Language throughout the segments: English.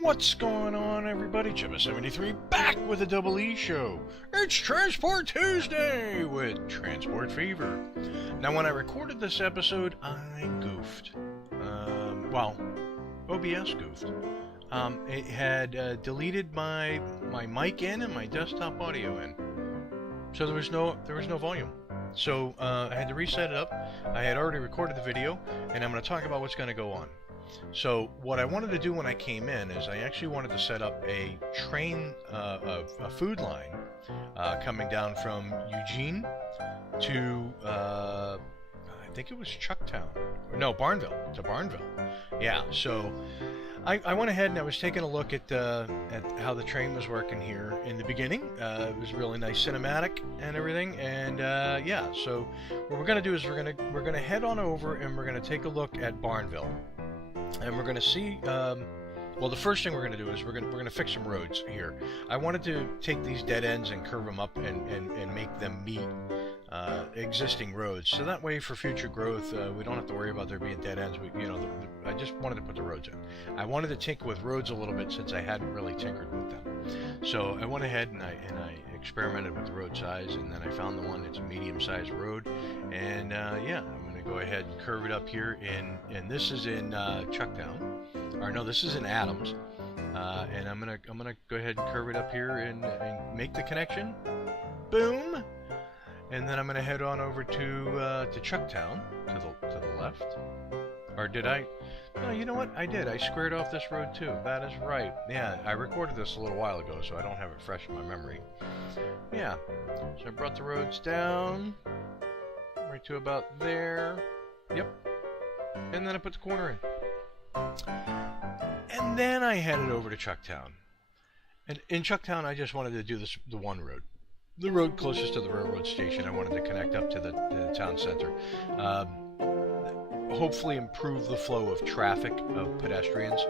What's going on, everybody? Jimmy73 back with a Double E show. It's Transport Tuesday with Transport Fever. Now, when I recorded this episode, I goofed. OBS goofed. It had deleted my mic in and my desktop audio in, so there was no volume. So I had to reset it up. I had already recorded the video, and I'm going to talk about what's going to go on. So what I wanted to do when I came in is I actually wanted to set up a train, a food line coming down from Eugene to, I think it was Chucktown. No, Barnville, to Barnville. Yeah, so I went ahead and I was taking a look at how the train was working here in the beginning. It was really nice cinematic and everything, and yeah, so what we're going to do is we're going to head on over and we're going to take a look at Barnville. And we're going to see, well, the first thing we're going to do is we're going to fix some roads here. I wanted to take these dead ends and curve them up and make them meet existing roads. So that way for future growth, we don't have to worry about there being dead ends. I just wanted to put the roads in. I wanted to tinker with roads a little bit since I hadn't really tinkered with them. So I went ahead and I experimented with the road size, and then I found the one that's a medium-sized road. And yeah, go ahead and curve it up here and this is in Chucktown, or no, this is in Adams, and I'm gonna go ahead and curve it up here and make the connection. Boom. And then I'm gonna head on over to Chucktown to the left. Or did I? No, you know what? I did. I squared off this road too. That is right. Yeah, I recorded this a little while ago, so I don't have it fresh in my memory. Yeah. So I brought the roads down right to about there. Yep. And then I put the corner in. And then I headed over to Chucktown. And in Chucktown, I just wanted to do the one road. The road closest to the railroad station. I wanted to connect up to the town center. Hopefully improve the flow of traffic of pedestrians.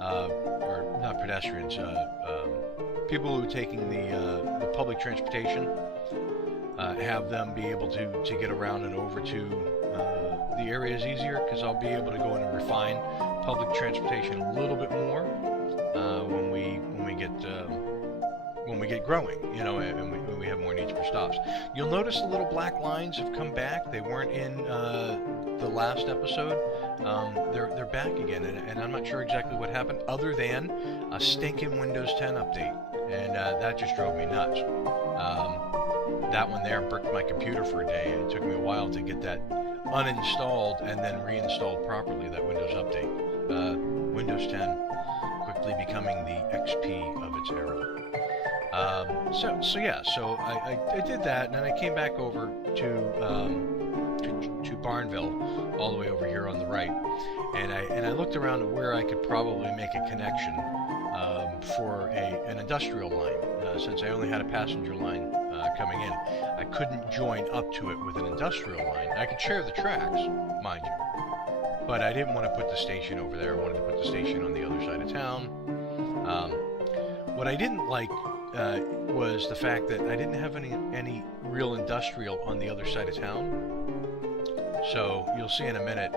Or not pedestrians, people who are taking the public transportation. Have them be able to get around and over to the areas easier, because I'll be able to go in and refine public transportation a little bit more when we get growing, you know, and when we have more needs for stops. You'll notice the little black lines have come back. They weren't in the last episode. They're back again, and I'm not sure exactly what happened, other than a stinking Windows 10 update, and that just drove me nuts. That one there bricked my computer for a day. It took me a while to get that uninstalled and then reinstalled properly, that Windows update. Windows 10 quickly becoming the XP of its era. So yeah, so I did that, and then I came back over to Barnville, all the way over here on the right, and I looked around at where I could probably make a connection for an industrial line, since I only had a passenger line coming in. I couldn't join up to it with an industrial line. I could share the tracks, mind you, but I didn't want to put the station over there. I wanted to put the station on the other side of town. What I didn't like was the fact that I didn't have any real industrial on the other side of town. So you'll see in a minute,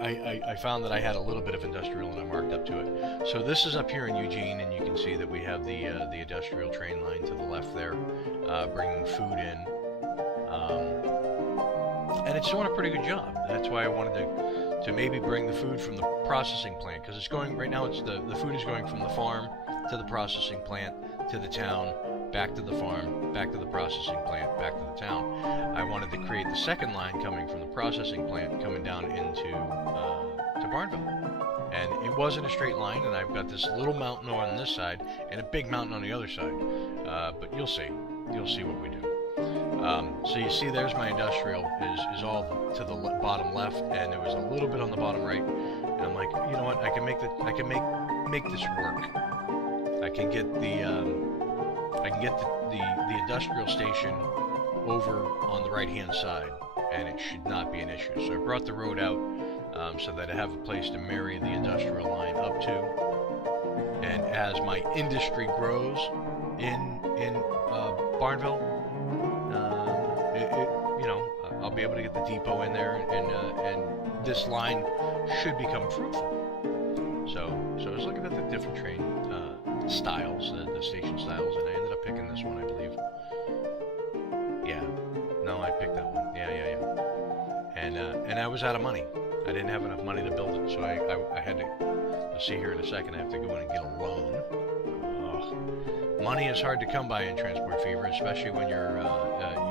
I found that I had a little bit of industrial, and I marked up to it. So this is up here in Eugene, and you can see that we have the industrial train line to the left there, bringing food in, and it's doing a pretty good job. That's why I wanted to maybe bring the food from the processing plant, because it's going right now. It's the food is going from the farm to the processing plant to the town, back to the farm, back to the processing plant, back to the town. I wanted to create the second line coming from the processing plant, coming down into to Barnville. And it wasn't a straight line, and I've got this little mountain on this side and a big mountain on the other side. But you'll see what we do. So you see, there's my industrial is all to the bottom left, and there was a little bit on the bottom right. And I'm like, you know what? I can make this work. I can get the industrial station over on the right-hand side, and it should not be an issue. So I brought the road out so that I have a place to marry the industrial line up to. And as my industry grows in Barnville, I'll be able to get the depot in there, and this line should become fruitful. So I was looking at the different train styles, the station styles, and I ended up picking this one, I believe. Yeah, no, I picked that one. Yeah. And I was out of money. I didn't have enough money to build it, so I had to. You'll see here in a second. I have to go in and get a loan. Money is hard to come by in Transport Fever, especially when you're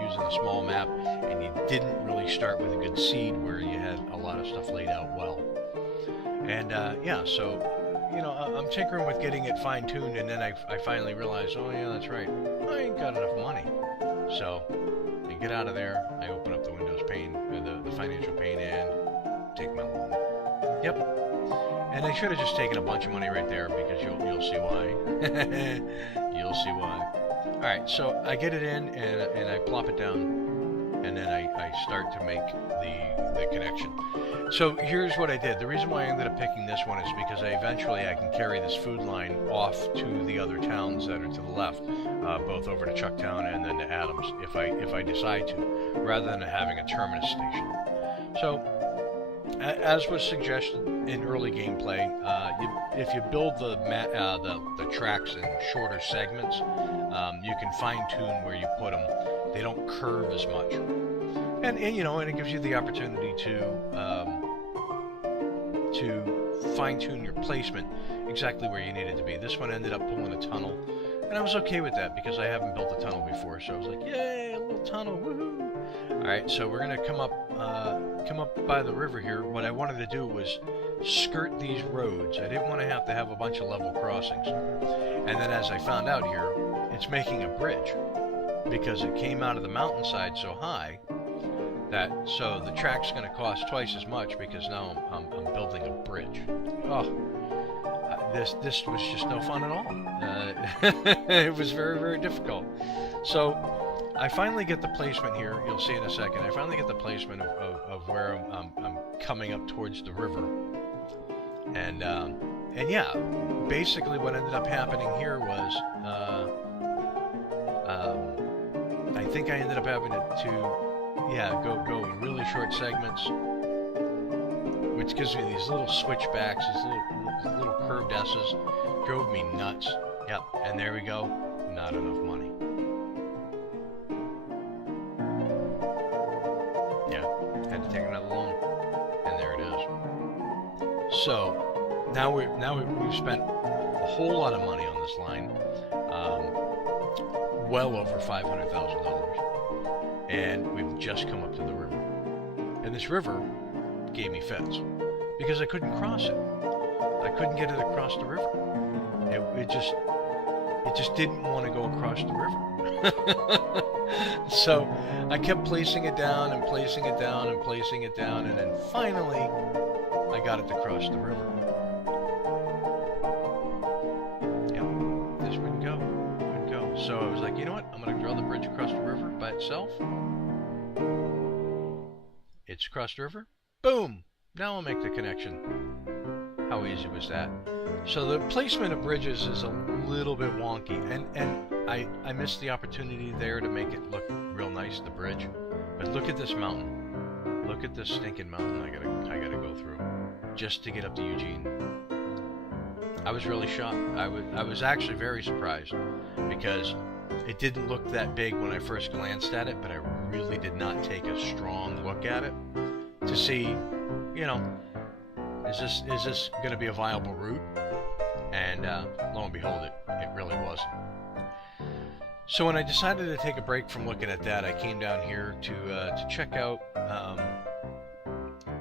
using a small map and you didn't really start with a good seed where you had a lot of stuff laid out well. And yeah, so I'm tinkering with getting it fine-tuned, and then I finally realized, oh yeah, that's right, I ain't got enough money. So I get out of there, I open up the Windows pane, the financial pane, and take my loan. Yep. And I should have just taken a bunch of money right there, because you'll see why. You'll see why. All right, so I get it in and I plop it down, and then I start to make the connection. So here's what I did. The reason why I ended up picking this one is because eventually I can carry this food line off to the other towns that are to the left, both over to Chucktown and then to Adams, if I decide to, rather than having a terminus station. So, as was suggested in early gameplay, if you build the tracks in shorter segments, you can fine-tune where you put them. They don't curve as much, and it gives you the opportunity to fine-tune your placement exactly where you need it to be. This one ended up pulling a tunnel, and I was okay with that because I haven't built a tunnel before, so I was like, yay, a little tunnel, woohoo! Alright, so we're gonna come up by the river here. What I wanted to do was skirt these roads. I didn't want to have a bunch of level crossings. And then as I found out here, it's making a bridge, because it came out of the mountainside so high so the track's going to cost twice as much, because now I'm building a bridge. Oh, this was just no fun at all. It was very, very difficult. So I finally get the placement here. You'll see in a second. I finally get the placement of where I'm coming up towards the river. And yeah, basically what ended up happening here was I think I ended up having to go in really short segments, which gives me these little switchbacks, these little curved S's. Drove me nuts. Yep, and there we go. Not enough money. Yeah, had to take another loan, and there it is. So now we've spent a whole lot of money on this line, well over $500,000, and we've just come up to the river. And this river gave me fits because I couldn't cross it. I couldn't get it across the river. It just didn't want to go across the river. So I kept placing it down and placing it down and placing it down, and then finally I got it to cross the river. Yep, this wouldn't go. So I was like, you know what? I'm going to draw the bridge across the river by itself. It's across the river. Boom! Now I'll make the connection. How easy was that? So the placement of bridges is a little bit wonky, and I missed the opportunity there to make it look real nice, the bridge. But look at this mountain. Look at this stinking mountain I gotta go through just to get up to Eugene. I was really shocked. I was actually very surprised, because it didn't look that big when I first glanced at it, but I really did not take a strong look at it to see, is this going to be a viable route? And lo and behold, it really wasn't. So when I decided to take a break from looking at that, I came down here to check out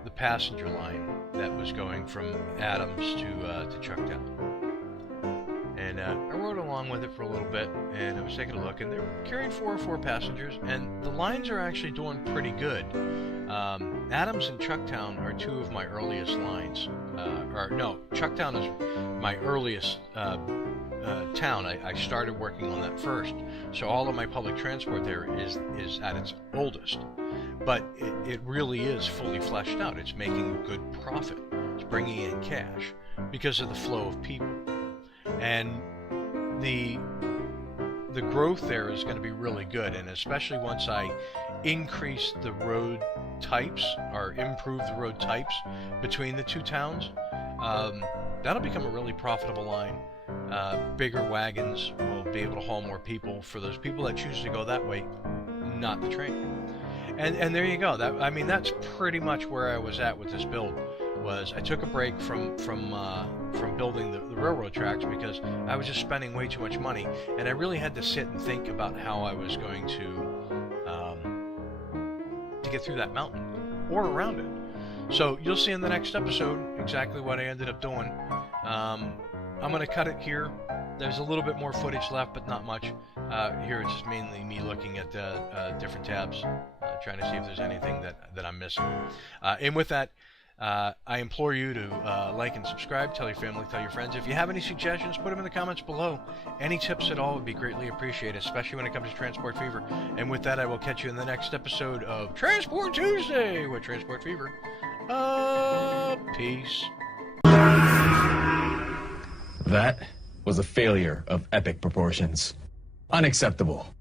the passenger line that was going from Adams to Chucktown. And I rode along with it for a little bit, and I was taking a look, and they're carrying 4 or 4 passengers, and the lines are actually doing pretty good. Adams and Chucktown are 2 of my earliest lines. Chucktown is my earliest town. I started working on that first, so all of my public transport there is at its oldest. But it really is fully fleshed out. It's making a good profit. It's bringing in cash because of the flow of people. And the growth there is going to be really good, and especially once I increase the road types, or improve the road types between the 2 towns, that'll become a really profitable line. Bigger wagons will be able to haul more people for those people that choose to go that way, not the train. And there you go. That's pretty much where I was at with this build. Was I took a break from building the railroad tracks because I was just spending way too much money, and I really had to sit and think about how I was going to get through that mountain or around it. So you'll see in the next episode exactly what I ended up doing. I'm going to cut it here. There's a little bit more footage left, but not much. Here it's just mainly me looking at different tabs, trying to see if there's anything that I'm missing. And with that, I implore you to like and subscribe, tell your family, tell your friends. If you have any suggestions, put them in the comments below. Any tips at all would be greatly appreciated, especially when it comes to Transport Fever. And with that, I will catch you in the next episode of Transport Tuesday with Transport Fever. Peace. That was a failure of epic proportions. Unacceptable.